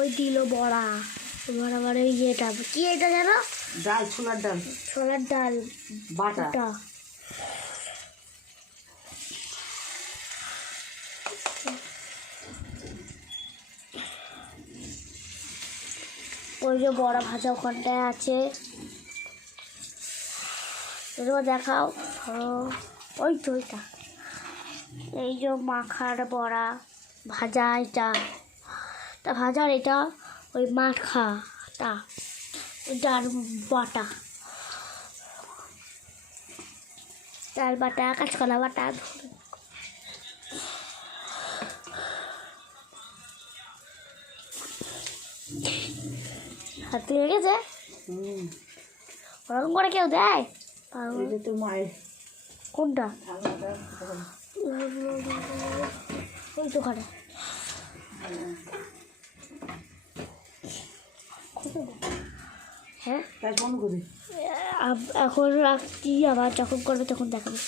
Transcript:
ওই দিল বড়া, এবার আবার এই ইয়েটা কি, এটা জানো? ডাল, ছোলার ডাল। ছোলার ডাল বাটা। ওই যে বড়া ভাজা ওখানটায় আছে, দেখাও। ওই তো ওইটা, এই যে মাখার বড়া ভাজা, এটা তা ভাজার, এটা ওই মাখাটা, ডাল বাটা, ডাল বাটা, কাঁচকলা বাটা। হাতে লেগেছে, ওরকম করে কেউ দেয়? তো মায়ের কোনটা? ওই তো ঘরে। হ্যাঁ, তাই ফোন করি। এখন রাখছি, আবার যখন করবে তখন দেখাবো।